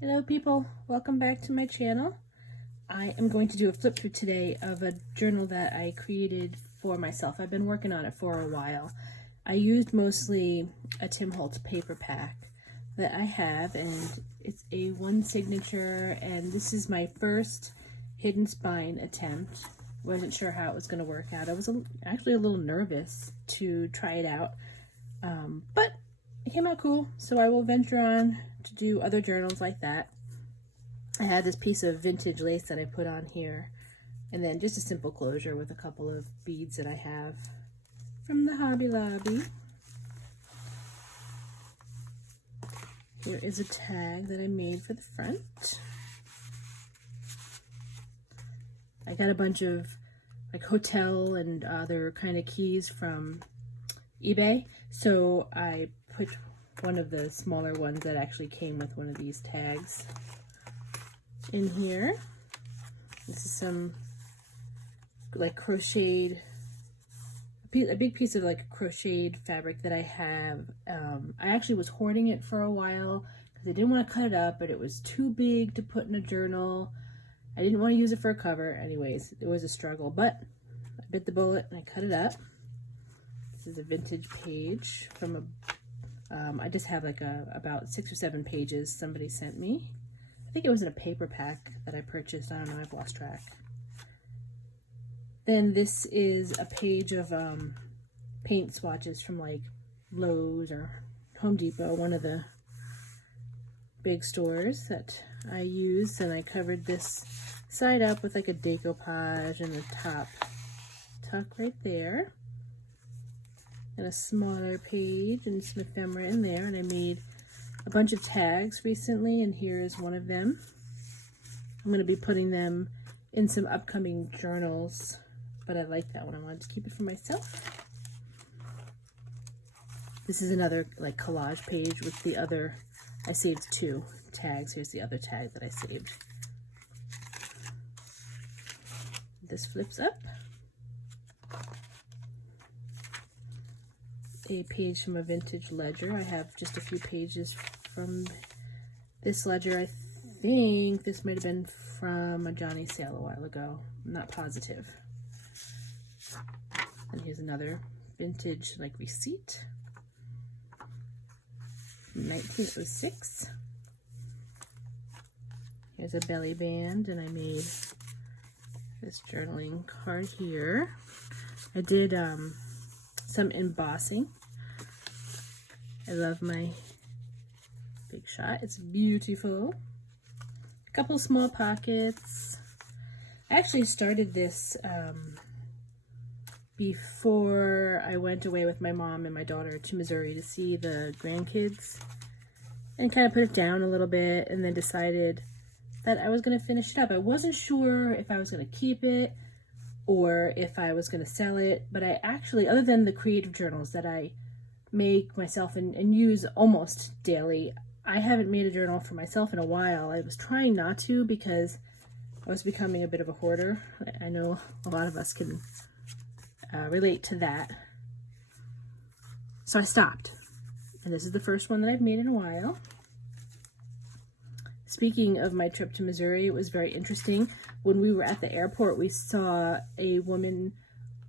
Hello people, welcome back to my channel. I am going to do a flip through today of a journal that I created for myself. I've been working on it for a while. I used mostly a Tim Holtz paper pack that I have, and it's a one signature, and this is my first hidden spine attempt. Wasn't sure how it was going to work out. I was actually a little nervous to try it out, but it came out cool, so I will venture on to do other journals like that. I had this piece of vintage lace that I put on here, and then just a simple closure with a couple of beads that I have from the Hobby Lobby. Here is a tag that I made for the front. I got a bunch of like hotel and other kind of keys from eBay, so I put one of the smaller ones that actually came with one of these tags in here. This is some like crocheted, a big piece of like crocheted fabric that I have. I actually was hoarding it for a while because I didn't want to cut it up, but it was too big to put in a journal. I didn't want to use it for a cover. Anyways, it was a struggle, but I bit the bullet and I cut it up. This is a vintage page from a I just have like about 6 or 7 pages somebody sent me. I think it was in a paper pack that I purchased. I don't know, I've lost track. Then this is a page of paint swatches from like Lowe's or Home Depot, one of the big stores that I use, and I covered this side up with like a decoupage and the top tuck right there. And a smaller page and some ephemera in there, and I made a bunch of tags recently, and here is one of them. I'm going to be putting them in some upcoming journals, but I like that one. I wanted to keep it for myself. This is another like collage page with the other, I saved 2 tags. Here's the other tag that I saved. This flips up. A page from a vintage ledger. I have just a few pages from this ledger. I think this might have been from a Johnny sale a while ago. I'm not positive. And here's another vintage like receipt from 1906. Here's a belly band, and I made this journaling card here. I did some embossing. I love my Big Shot. It's beautiful. A couple small pockets. I actually started this before I went away with my mom and my daughter to Missouri to see the grandkids, and kind of put it down a little bit, and then decided that I was going to finish it up. I wasn't sure if I was going to keep it or if I was going to sell it, but I actually, other than the creative journals that I make myself and use almost daily, I haven't made a journal for myself in a while. I was trying not to because I was becoming a bit of a hoarder. I know a lot of us can relate to that. So I stopped. And this is the first one that I've made in a while. Speaking of my trip to Missouri, it was very interesting. When we were at the airport, we saw a woman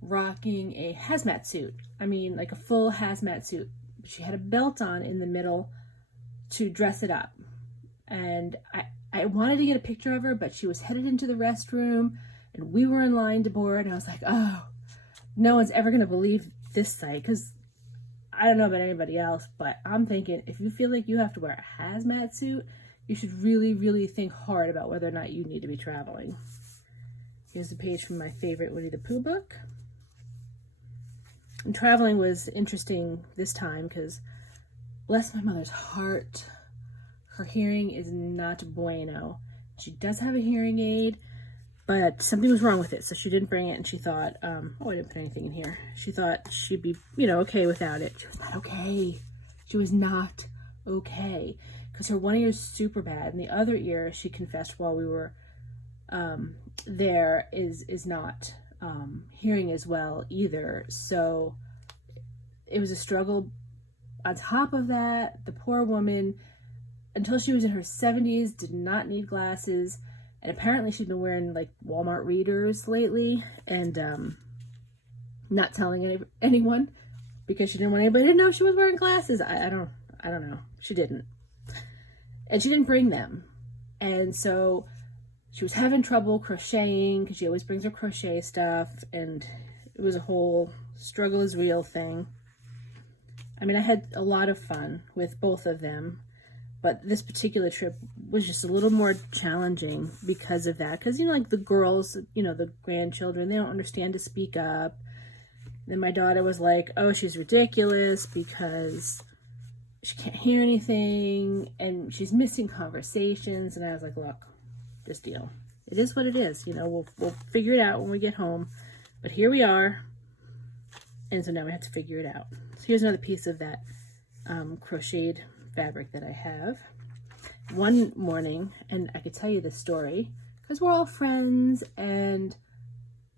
rocking a hazmat suit. I mean, like a full hazmat suit. She had a belt on in the middle to dress it up. And I wanted to get a picture of her, but she was headed into the restroom, and we were in line to board, and I was like, oh, no one's ever going to believe this sight, because I don't know about anybody else, but I'm thinking if you feel like you have to wear a hazmat suit, you should really, really think hard about whether or not you need to be traveling. Here's a page from my favorite Winnie the Pooh book. And traveling was interesting this time because, bless my mother's heart, her hearing is not bueno. She does have a hearing aid, but something was wrong with it, so she didn't bring it, and she thought, oh, I didn't put anything in here. She thought she'd be, okay without it. She was not okay. She was not okay. Because her one ear is super bad, and the other ear, she confessed while we were there, is not hearing as well either. So it was a struggle. On top of that, the poor woman until she was in her 70s, did not need glasses. And apparently she'd been wearing like Walmart readers lately and not telling anyone because she didn't want anybody to know she was wearing glasses. I don't know. She didn't. And she didn't bring them. And so she was having trouble crocheting because she always brings her crochet stuff. And it was a whole struggle is real thing. I mean, I had a lot of fun with both of them. But this particular trip was just a little more challenging because of that. Because, you know, like the girls, you know, the grandchildren, they don't understand to speak up. Then my daughter was like, oh, she's ridiculous because she can't hear anything and she's missing conversations. And I was like, look, this deal, it is what it is. You know, we'll figure it out when we get home. But here we are. And so now we have to figure it out. So here's another piece of that crocheted fabric that I have. One morning, and I could tell you this story because we're all friends and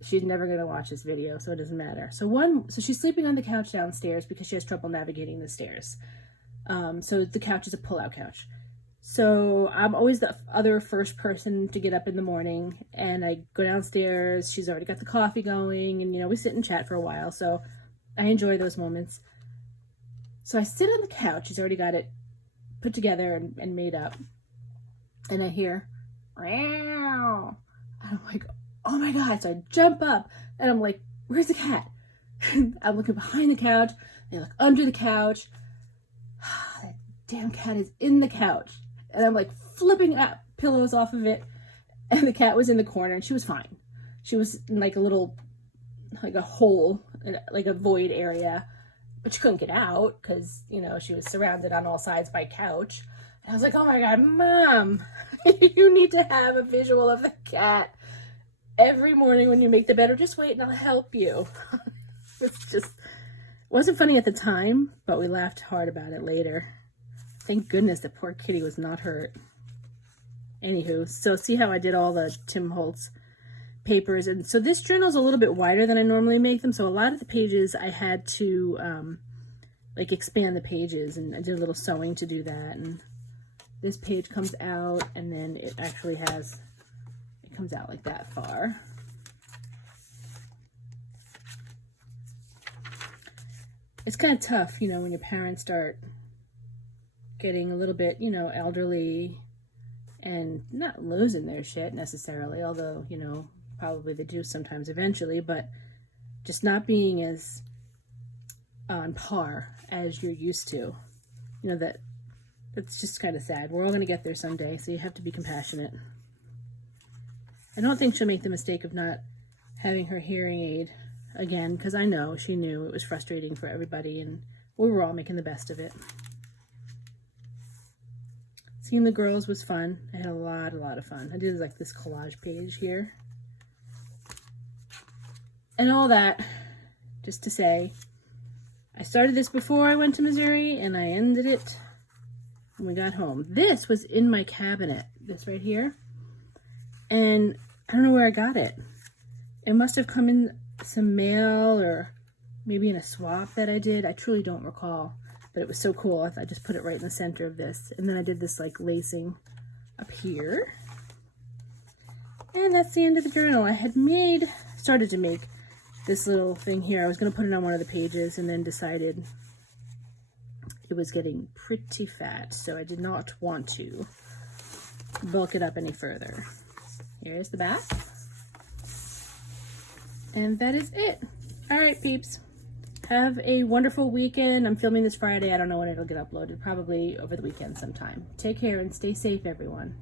she's never going to watch this video, so it doesn't matter. So she's sleeping on the couch downstairs because she has trouble navigating the stairs. So the couch is a pull-out couch. So I'm always the other first person to get up in the morning, and I go downstairs. She's already got the coffee going, and, you know, we sit and chat for a while. So I enjoy those moments. So I sit on the couch. She's already got it put together and made up. And I hear, meow. And I'm like, oh my God. So I jump up and I'm like, where's the cat? I'm looking behind the couch. I look under the couch. That damn cat is in the couch. And I'm like flipping up pillows off of it. And the cat was in the corner and she was fine. She was in like a little, like a hole, like a void area. But she couldn't get out because, you know, she was surrounded on all sides by couch. And I was like, oh my God, Mom, you need to have a visual of the cat every morning when you make the bed, or just wait and I'll help you. It's just, it wasn't funny at the time, but we laughed hard about it later. Thank goodness the poor kitty was not hurt. Anywho, so see how I did all the Tim Holtz papers, and so this journal is a little bit wider than I normally make them, so a lot of the pages I had to like expand the pages, and I did a little sewing to do that. And this page comes out, and then it actually has, it comes out like that far. It's kind of tough, you know, when your parents start getting a little bit, you know, elderly and not losing their shit necessarily, although, you know, probably they do sometimes eventually, but just not being as on par as you're used to. You know, that's just kind of sad. We're all going to get there someday, so you have to be compassionate. I don't think she'll make the mistake of not having her hearing aid again, because I know she knew it was frustrating for everybody, and we were all making the best of it. Seeing the girls was fun. I had a lot of fun. I did like this collage page here. And all that, just to say, I started this before I went to Missouri, and I ended it when we got home. This was in my cabinet, this right here. And I don't know where I got it. It must have come in some mail or maybe in a swap that I did. I truly don't recall, but it was so cool. I just put it right in the center of this. And then I did this like lacing up here. And that's the end of the journal. I had started to make this little thing here. I was going to put it on one of the pages and then decided it was getting pretty fat, so I did not want to bulk it up any further. Here's the back. And that is it. All right, peeps. Have a wonderful weekend. I'm filming this Friday. I don't know when it'll get uploaded. Probably over the weekend sometime. Take care and stay safe, everyone.